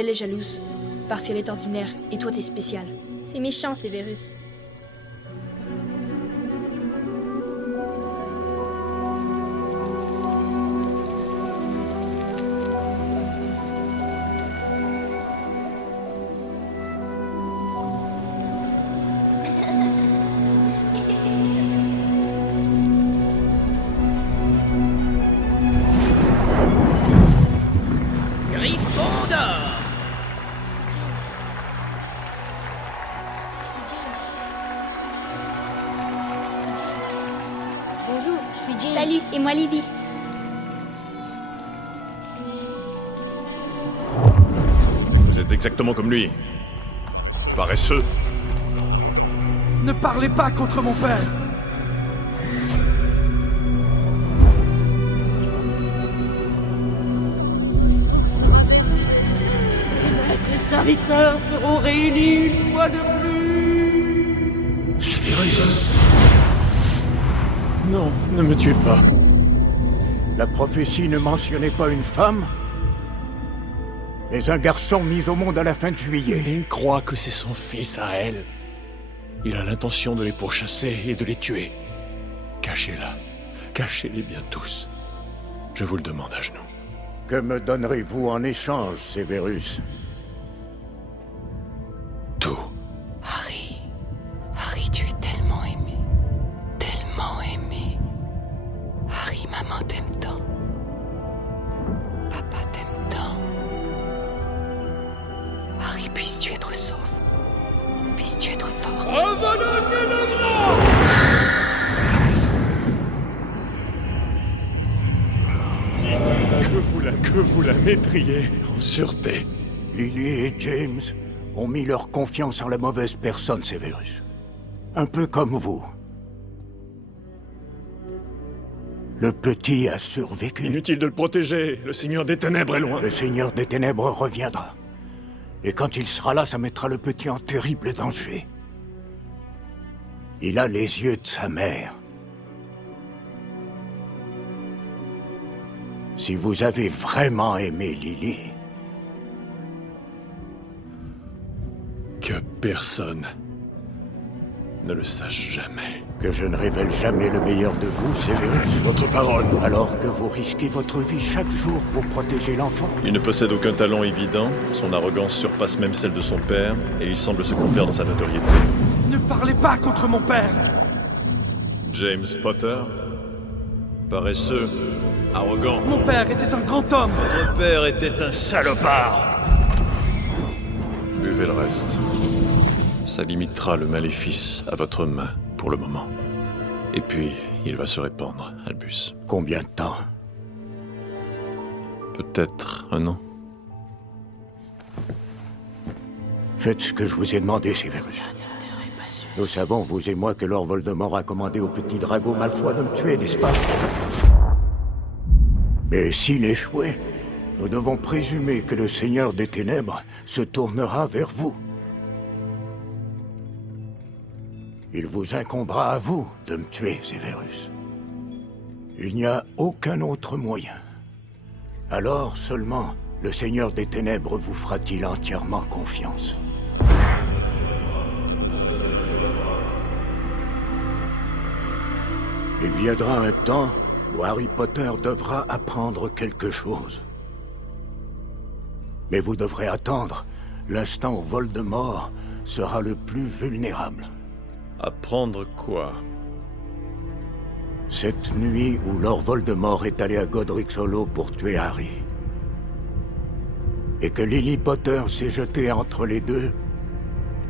Elle est jalouse, parce qu'elle est ordinaire et toi t'es spécial. C'est méchant, Severus. Gryffondor! Bonjour, je suis James. Salut, et moi Lily. Vous êtes exactement comme lui. Paresseux. Ne parlez pas contre mon père! Les serviteurs seront réunis une fois de plus. Severus, Non, ne me tuez pas. la prophétie ne mentionnait pas une femme, mais un garçon mis au monde à la fin de juillet. Il croit que c'est son fils à elle. Il a l'intention de les pourchasser et de les tuer. Cachez-la. Cachez-les bien tous. Je vous le demande à genoux. Que me donnerez-vous en échange, Severus? Tout. Harry. Harry, tu es tellement aimé. Tellement aimé. Harry, maman t'aime tant. Papa t'aime tant. Harry, puisses-tu être sauf. Puisses-tu être fort. Que vous la mettriez en sûreté. Lily et James ont mis leur confiance en la mauvaise personne, Severus. Un peu comme vous. Le petit a survécu. Inutile de le protéger. Le Seigneur des Ténèbres est loin. Le Seigneur des Ténèbres reviendra. Et quand il sera là, ça mettra le petit en terrible danger. Il a les yeux de sa mère. Si vous avez vraiment aimé Lily, Que personne ne le sache jamais. que je ne révèle jamais le meilleur de vous, Severus, Votre parole. alors que vous risquez votre vie chaque jour pour protéger l'enfant. Il ne possède aucun talent évident, son arrogance surpasse même celle de son père, et il semble se complaire dans sa notoriété. Ne parlez pas contre mon père! James Potter, paresseux, arrogant. Mon père était un grand homme! Votre père était un salopard. Buvez le reste. Ça limitera le maléfice à votre main, pour le moment. Et puis, il va se répandre, Albus. Combien de temps? Peut-être un an. Faites ce que je vous ai demandé, Severus. Nous savons, vous et moi, que Lord Voldemort a commandé au petit Drago Malfoy de me tuer, n'est-ce pas? Mais s'il échouait, nous devons présumer que le Seigneur des Ténèbres se tournera vers vous. Il vous incombera à vous de me tuer, Severus. Il n'y a aucun autre moyen. Alors seulement le Seigneur des Ténèbres vous fera-t-il entièrement confiance. Il viendra un temps où Harry Potter devra apprendre quelque chose. Mais vous devrez attendre l'instant où Voldemort sera le plus vulnérable. Apprendre quoi? Cette nuit où Lord Voldemort est allé à Godric's Hollow pour tuer Harry, et que Lily Potter s'est jetée entre les deux,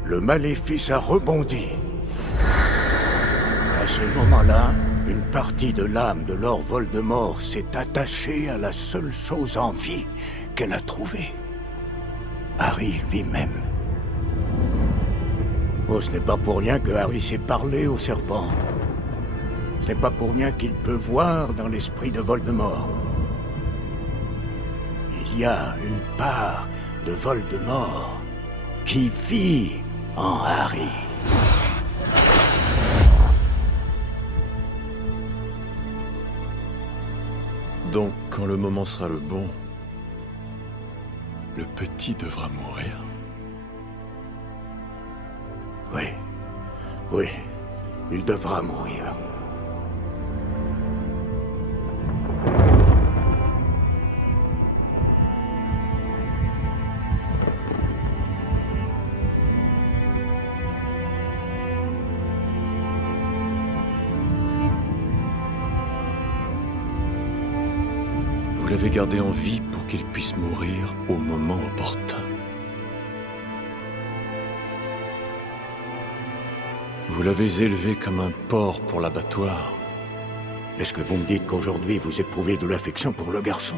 le maléfice a rebondi. À ce moment-là, une partie de l'âme de Lord Voldemort s'est attachée à la seule chose en vie qu'elle a trouvée. Harry lui-même. Oh, ce n'est pas pour rien que Harry sait parler au serpent. Ce n'est pas pour rien qu'il peut voir dans l'esprit de Voldemort. Il y a une part de Voldemort qui vit en Harry. Donc, quand le moment sera le bon, Le petit devra mourir. Oui. Oui. Il devra mourir. Vous l'avez gardé en vie pour qu'il puisse mourir au moment opportun. Vous l'avez élevé comme un porc pour l'abattoir. Est-ce que vous me dites qu'aujourd'hui vous éprouvez de l'affection pour le garçon?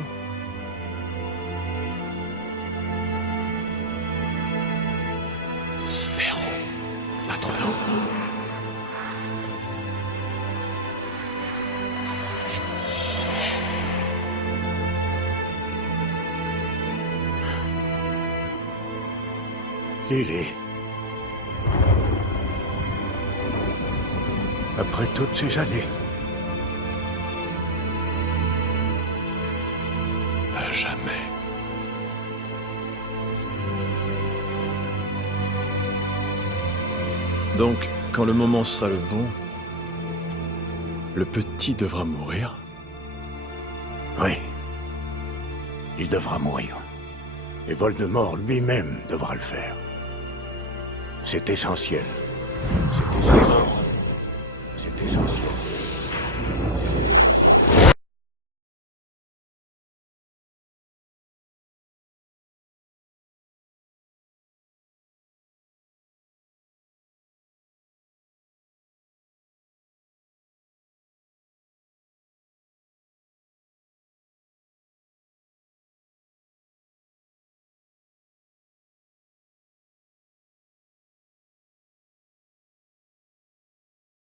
Spero, patrono. Lily. Après toutes ces années. À jamais. Donc, quand le moment sera le bon, le petit devra mourir. Oui. Il devra mourir. Et Voldemort lui-même devra le faire. C'est essentiel. C'est essentiel.